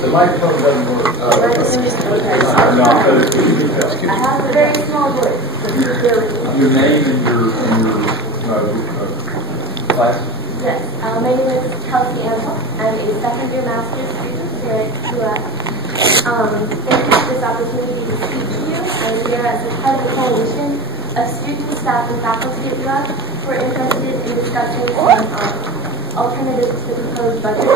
The microphone doesn't work. I have a very small voice. Your name and your class? Yes, my name is Kelsey Antle. I'm a second-year master's student here at UF. Thank you for this opportunity to speak to you. I'm here as a part of the coalition of students, staff, and faculty at UF who are interested in discussing alternatives to the proposed budget.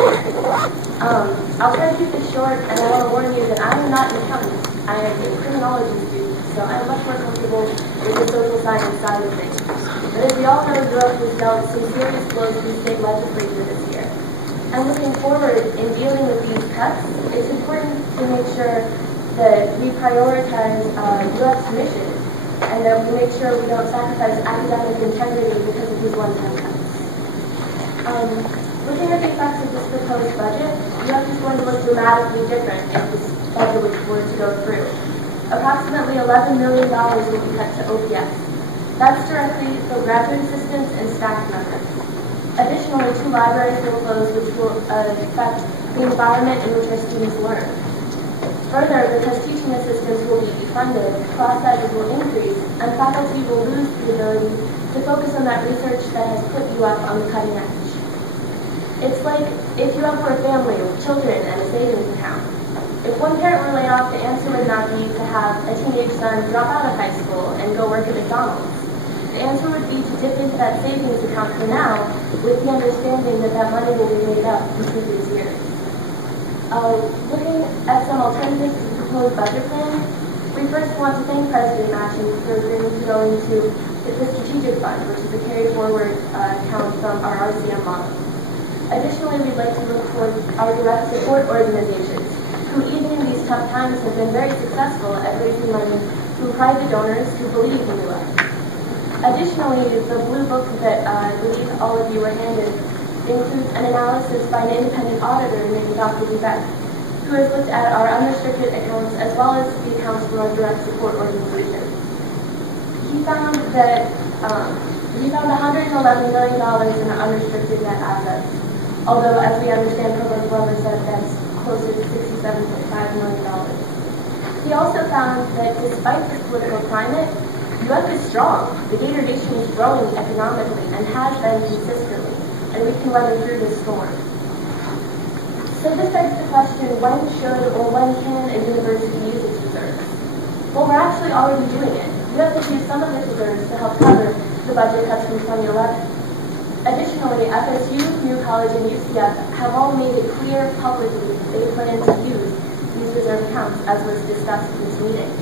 I'll try to keep it short, and I want to warn you that I am not an accountant. I am a criminology student, so I'm much more comfortable with the social science side of things. But as we all know, Europe has dealt some serious blows to the state legislature this year. And looking forward in dealing with these cuts, it's important to make sure that we prioritize UF's mission, and that we make sure we don't sacrifice academic integrity because of these one-time cuts. Looking at the effects of this proposed budget, UF is going to look dramatically different if this budget were to go through. Approximately $11 million will be cut to OPS. That's directly for graduate assistants and staff members. Additionally, 2 libraries will close, which will affect the environment in which our students learn. Further, because teaching assistants will be defunded, class sizes will increase, and faculty will lose the ability to focus on that research that has put UF on the cutting edge. It's like if UF were a family with children and a savings account. If one parent were laid off, the answer would not be to have a teenage son drop out of high school and go work at McDonald's. The answer would be to dip into that savings account for now, with the understanding that that money will be made up in 2 years. Looking at some alternatives to the proposed budget plan, we first want to thank President Manchin for agreeing to go into the strategic fund, which is a carry-forward account from our RCM model. Additionally, we'd like to look towards our direct support organizations, who even in these tough times have been very successful at raising money through private donors who believe in UF. Additionally, the blue book that I believe all of you were handed includes an analysis by an independent auditor named Dr. Dubeck, who has looked at our unrestricted accounts as well as the accounts from our direct support organization. He found that $111 million in unrestricted net assets, although as we understand, Provost Glover said that's closer to $67.5 million. He also found that despite this political climate, UF is strong. The Gator Nation is growing economically and has been consistently, and we can weather through this storm. So this begs the question, when should or when can a university use its reserves? Well, we're actually already doing it. UF has used some of its reserves to help cover the budget cuts from 2011. Additionally, FSU, New College, and UCF have all made it clear publicly they plan to use these reserve accounts, as was discussed in this meeting.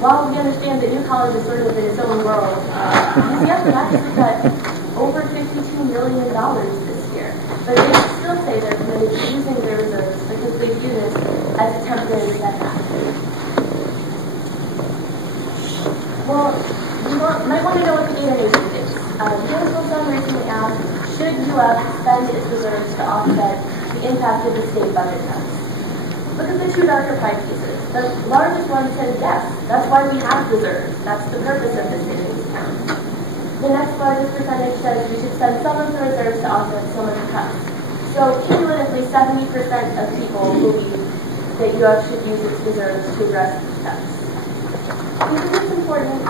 While we understand that New College is sort of in its own world, UCF has actually got over $52 million this year, but they still say they're committed to using their reserves because they view this as a temporary setback. Well, you might want to know what the Gator Nation is. Kelsey recently asked, should UF spend its reserves to offset the impact of the state budget cuts? Look at the 2 darker pie pieces. The largest one says yes, that's why we have reserves. That's the purpose of the savings account. The next largest percentage says we should spend some of the reserves to offset some of the cuts. So cumulatively, 70% of people believe that UF should use its reserves to address these cuts. We think it's important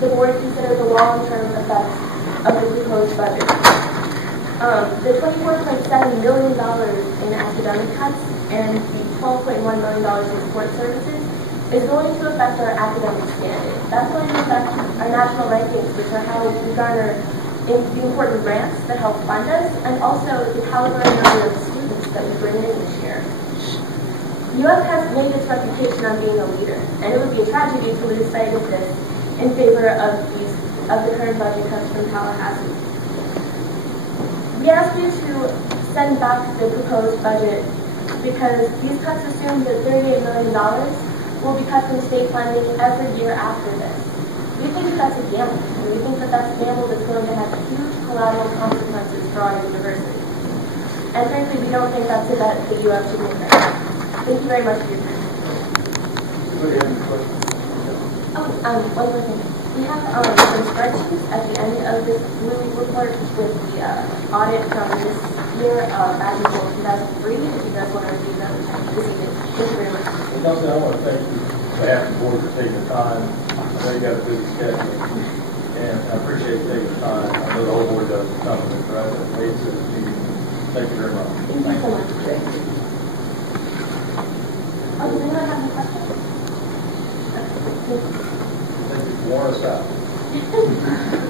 the board consider the long-term effects of the proposed budget. The $24.7 million in academic cuts and the $12.1 million in support services is going to affect our academic standing. That's going to affect our national rankings, which are how we garner the important grants that help fund us, and also the caliber and number of students that we bring in this year. UF has made its reputation on being a leader, and it would be a tragedy to lose sight of this in favor of the current budget cuts from Tallahassee. We ask you to send back the proposed budget because these cuts assume that $38 million will be cut from state funding every year after this. We think that's a gamble, and we think that that's a gamble that's going to have huge collateral consequences for our university. And frankly, we don't think that's a bet that UF should make right. Thank you very much for your time. Anybody have any questions? Oh, one more thing. We have some spreadsheets at the end of this blue report with the audit from this year, back in 2003, if you guys want to review them this evening. Thank you very much. Well, Kelsey, I want to thank you, behalf of the board, for taking the time. I know you got a busy schedule, and I appreciate you taking the time. I know the whole board does the company for us and leads to this meeting. Thank you very much. Thank you so much. Great. Oh, does anyone have any questions? Thank you for warning us out.